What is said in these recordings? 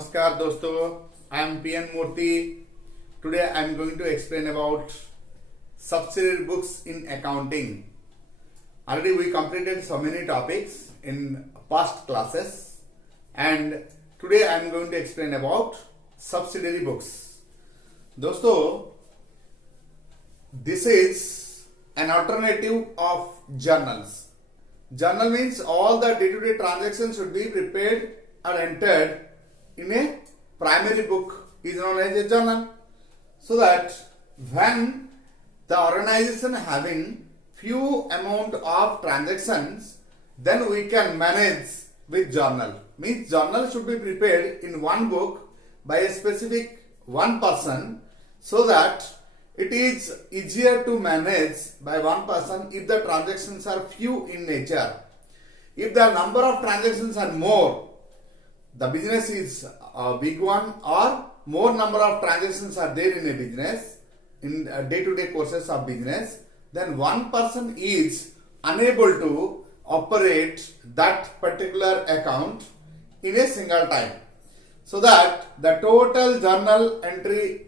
Namaskar dosto, I am PN Murthy. Today I am going to explain about subsidiary books in accounting. Already we completed so many topics in past classes and today I am going to explain about subsidiary books. Dosto, this is an alternative of journals. Journal means all the day-to-day transactions should be prepared or entered in a primary book is known as a journal. So that when the organization having few amount of transactions, then we can manage with journal. Means journal should be prepared in one book by a specific one person so that it is easier to manage by one person if the transactions are few in nature. If the number of transactions are more, the business is a big one, or more number of transactions are there in a business, in day-to-day courses of business, then one person is unable to operate that particular account in a single time. So that the total journal entry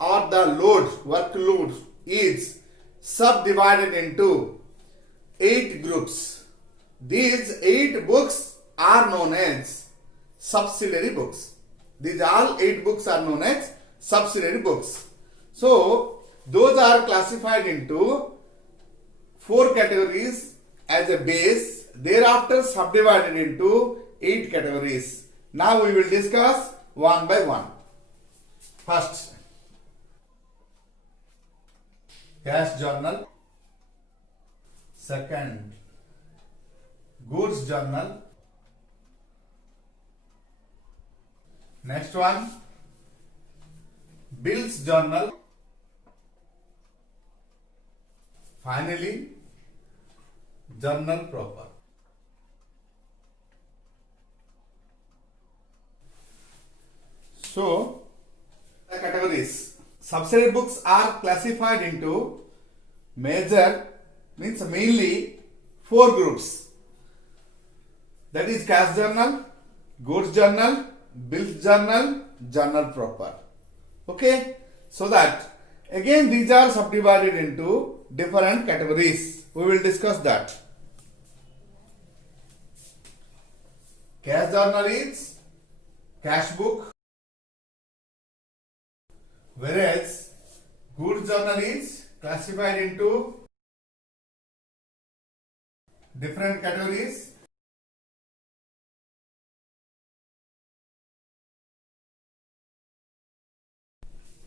or the workload is subdivided into 8 groups. These 8 books are known as subsidiary books. These all 8 books are known as subsidiary books. So, those are classified into 4 categories as a base, thereafter subdivided into 8 categories. Now we will discuss one by one. First, cash journal. Second, goods journal. Next one, bills journal. Finally, journal proper. So, the categories. Subsidiary books are classified into mainly 4 groups. That is cash journal, goods journal, bills journal, journal proper. Okay, so that again these are subdivided into different categories. We will discuss that. Cash journal is cash book, whereas goods journal is classified into different categories.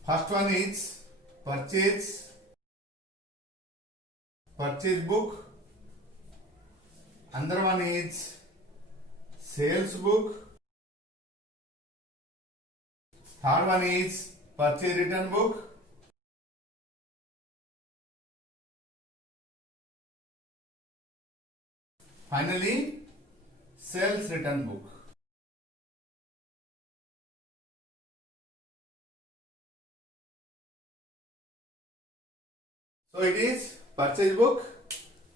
First one is purchase book. Another one is sales book. Third one is purchase return book. Finally, sales return book. So it is purchase book,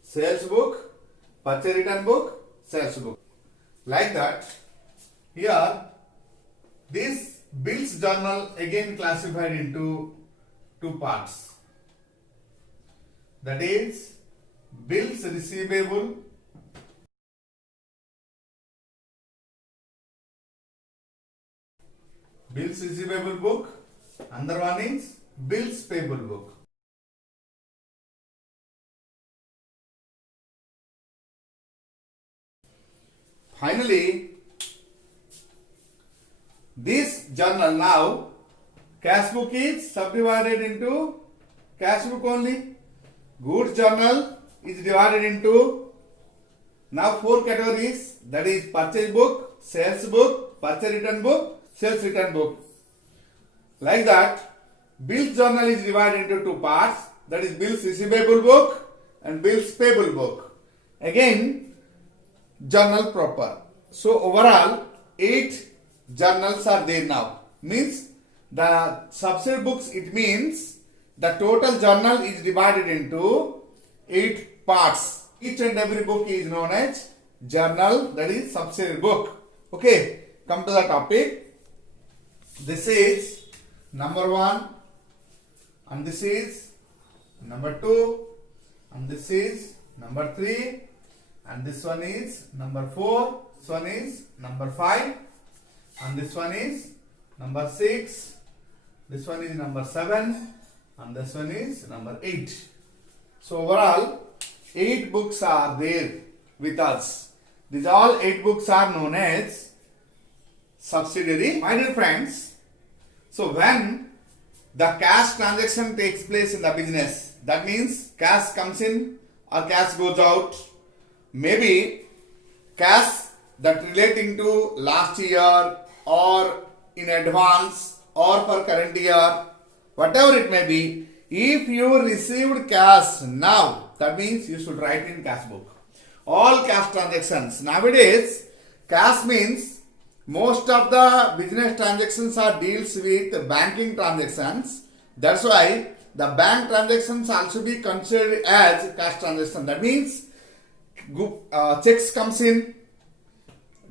sales book, purchase return book, sales book. Like that, here this bills journal again classified into 2 parts. That is bills receivable book. Another one is bills payable book. Finally, this journal now, cash book is subdivided into cash book only. Goods journal is divided into now 4 categories, that is purchase book, sales book, purchase return book, sales return book. Like that, bills journal is divided into 2 parts, that is bills receivable book and bills payable book. Again, journal proper. So overall 8 journals are there now. Means the subsidiary books, it means the total journal is divided into 8 parts. Each and every book is known as journal, that is subsidiary book. Okay, come to the topic. this is number 1, and this is number 2, and this is number 3, and this one is number 4, this one is number 5, and this one is number 6, this one is number 7, and this one is number 8. So overall 8 books are there with us. These all 8 books are known as subsidiary. My dear friends, so when the cash transaction takes place in the business, that means cash comes in or cash goes out. Maybe cash that relating to last year or in advance or for current year, whatever it may be, if you received cash now, that means you should write in cash book. All cash transactions. Nowadays, cash means most of the business transactions are deals with banking transactions. That's why the bank transactions also be considered as cash transaction. That means checks comes in,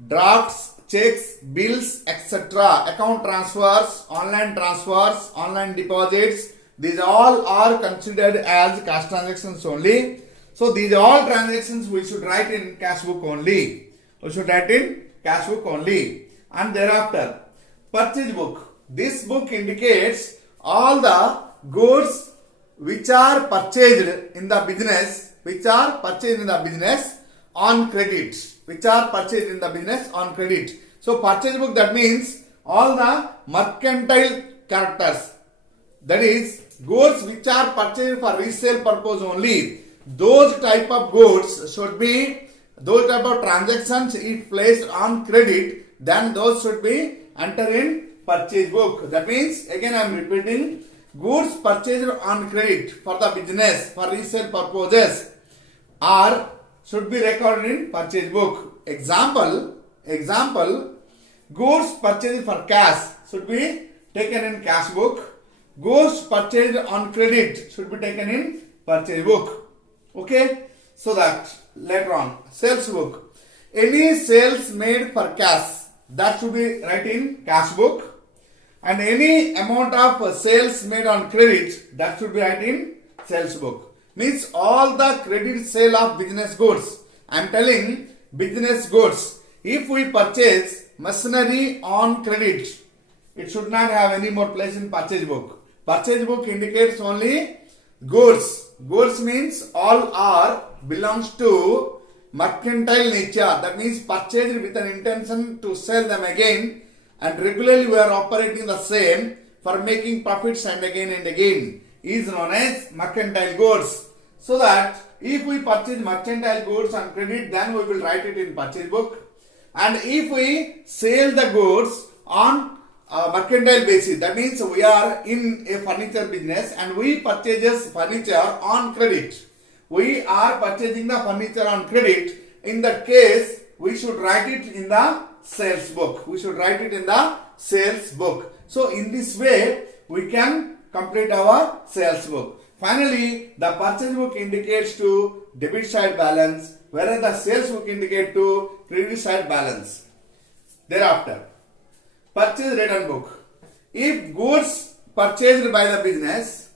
drafts, checks, bills, etc. Account transfers, online deposits. These all are considered as cash transactions only. So these all transactions we should write in cash book only. We should write in cash book only. And thereafter, purchase book. This book indicates all the goods which are purchased in the business, on credit. So purchase book, that means all the mercantile characters. That is goods which are purchased for resale purpose only. Those type of goods should be, those type of transactions if placed on credit, then those should be entered in purchase book. That means, again I am repeating, goods purchased on credit for the business for resale purposes are should be recorded in purchase book. Example, goods purchased for cash should be taken in cash book. Goods purchased on credit should be taken in purchase book. Okay, so that later on, sales book. Any sales made for cash, that should be written in cash book, and any amount of sales made on credit, that should be written in sales book. Means all the credit sale of business goods. I am telling business goods. If we purchase machinery on credit, it should not have any more place in purchase book. Purchase book indicates only goods. Goods means all are belongs to mercantile nature. That means purchased with an intention to sell them again, and regularly we are operating the same for making profits and again is known as mercantile goods. So that if we purchase mercantile goods on credit, then we will write it in purchase book. And if we sell the goods on mercantile basis, that means we are in a furniture business and we purchase furniture on credit. We are purchasing the furniture on credit. In that case, we should write it in the sales book. So in this way, we can complete our sales book. Finally, the purchase book indicates to debit side balance, whereas the sales book indicates to credit side balance. Thereafter, purchase return book. If goods purchased by the business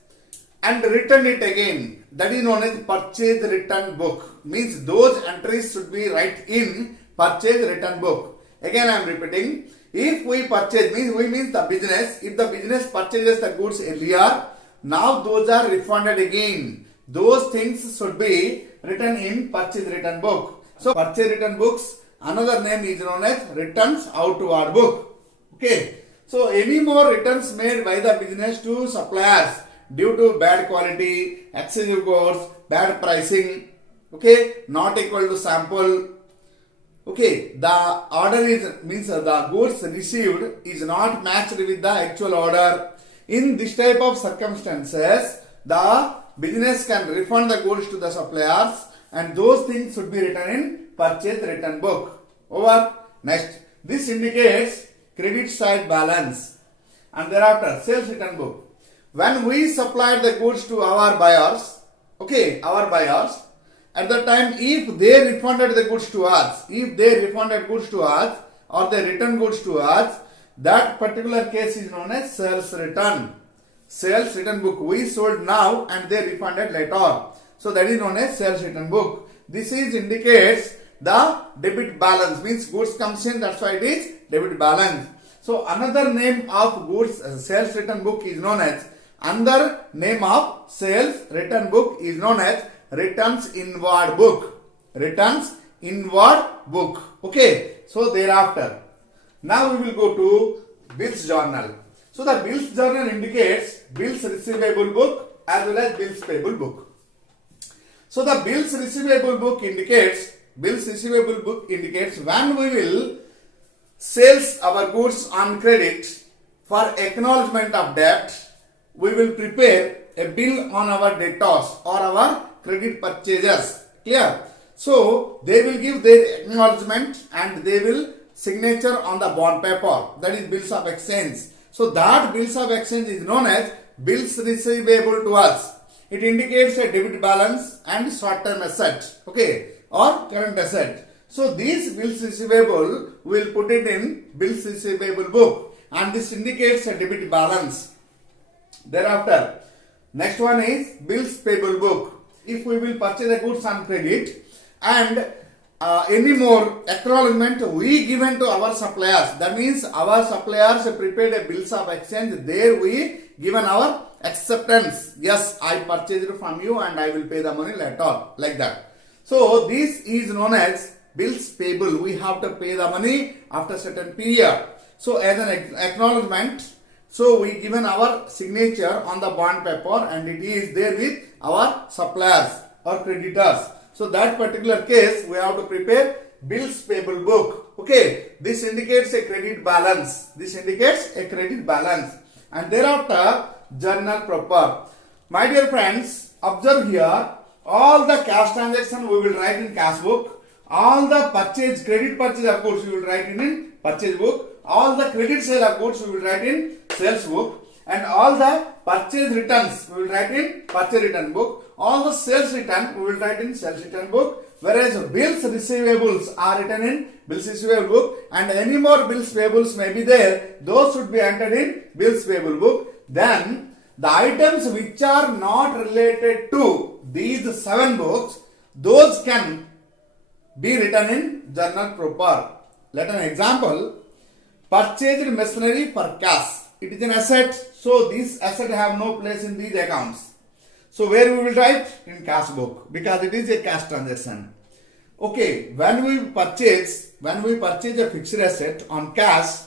and returned it again, that is known as purchase return book. Means those entries should be right in purchase return book. Again I am repeating. If we purchase, means the business. If the business purchases the goods earlier, now those are refunded again. Those things should be written in purchase return book. So purchase return books, another name is known as returns outward book. Okay. So any more returns made by the business to suppliers due to bad quality, excessive goods, bad pricing, okay, not equal to sample. Okay, the order means the goods received is not matched with the actual order. In this type of circumstances, the business can refund the goods to the suppliers, and those things should be written in purchase return book. Over. Next, this indicates credit side balance, and thereafter sales return book. When we supplied the goods to our buyers, at the time, if they refunded the goods to us, or they returned goods to us, That particular case is known as sales return. Sales return book. We sold now and they refunded later. So that is known as sales return book. This is indicates the debit balance, means goods comes in, that's why it is debit balance. So another name of goods sales return book is known as, another name of sales return book is known as returns inward book. Returns inward book. Okay. So thereafter, now we will go to bills journal. So the bills journal indicates bills receivable book as well as bills payable book. So the bills receivable book indicates when we will sales our goods on credit for acknowledgement of debt, we will prepare a bill on our debtors or our credit purchasers. Clear? So they will give their acknowledgement and they will signature on the bond paper, that is bills of exchange. So that bills of exchange is known as bills receivable to us. It indicates a debit balance and short-term asset, okay, or current asset. So these bills receivable, we will put it in bills receivable book, and this indicates a debit balance. Thereafter, next one is bills payable book. If we will purchase the goods on credit and any more acknowledgement we given to our suppliers, that means our suppliers prepared a bills of exchange, there we given our acceptance. Yes, I purchased it from you and I will pay the money later, like that. So this is known as bills payable. We have to pay the money after certain period. So as an acknowledgement, so we given our signature on the bond paper and it is there with our suppliers or creditors. So that particular case we have to prepare bills payable book. Okay, this indicates a credit balance. This indicates a credit balance. And thereafter, journal proper. My dear friends, observe here, all the cash transaction we will write in cash book. All the purchase, credit purchase of goods we will write in purchase book. All the credit sale of goods we will write in sales book. And all the purchase returns we will write in purchase return book. All the sales return we will write in sales return book. Whereas bills receivables are written in bills receivable book, and any more bills payables may be there, those should be entered in bills payable book. Then the items which are not related to these 7 books, those can be written in journal proper. Let an example, purchased machinery for cash. It is an asset, so this asset have no place in these accounts. So where we will write? In cash book, because it is a cash transaction. Okay, when we purchase a fixed asset on cash,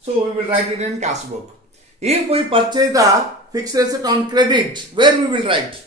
so we will write it in cash book. If we purchase the fixed asset on credit, where we will write?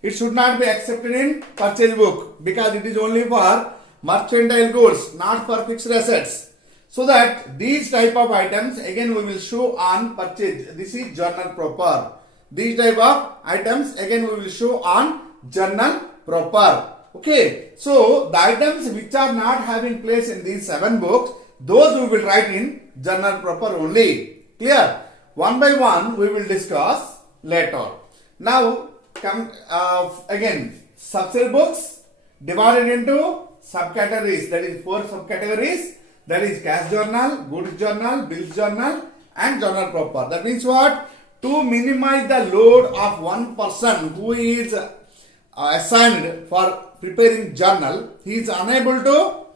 It should not be accepted in purchase book, because it is only for mercantile goods, not for fixed assets. So that these type of items again we will show on purchase. This is journal proper. These type of items again we will show on journal proper. Okay, so the items which are not having place in these 7 books, those we will write in journal proper only. Clear? One by one we will discuss later. Now come again, subsidiary books divided into subcategories, that is 4 subcategories, that is cash journal, goods journal, bills journal and journal proper. That means what? To minimize the load of one person who is assigned for preparing journal, he is unable to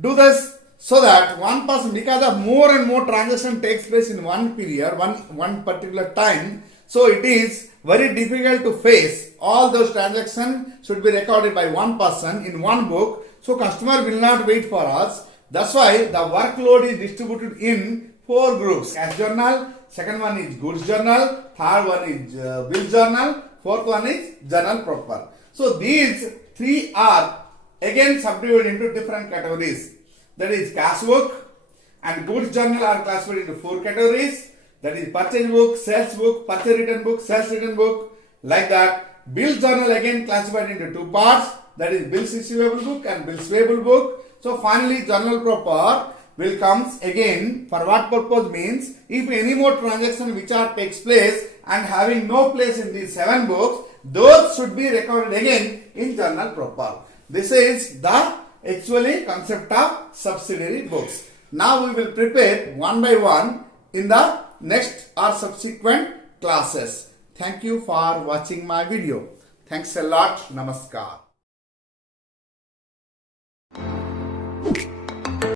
do this, so that one person, because of more and more transaction takes place in one period, one particular time, so it is very difficult to face. All those transactions should be recorded by one person in one book, so customer will not wait for us. That's why the workload is distributed in 4 groups. Cash journal, second one is goods journal, third one is bill journal, fourth one is journal proper. So these 3 are again subdivided into different categories. That is cash book and goods journal are classified into 4 categories. That is purchase book, sales book, purchase return book, sales return book, like that. Bill journal again classified into 2 parts. That is bills receivable book and bills payable book. So finally journal proper will comes again for what purpose? Means if any more transaction which are takes place and having no place in these 7 books, those should be recorded again in journal proper. This is the actually concept of subsidiary books. Now we will prepare one by one in the next or subsequent classes. Thank you for watching my video. Thanks a lot. Namaskar.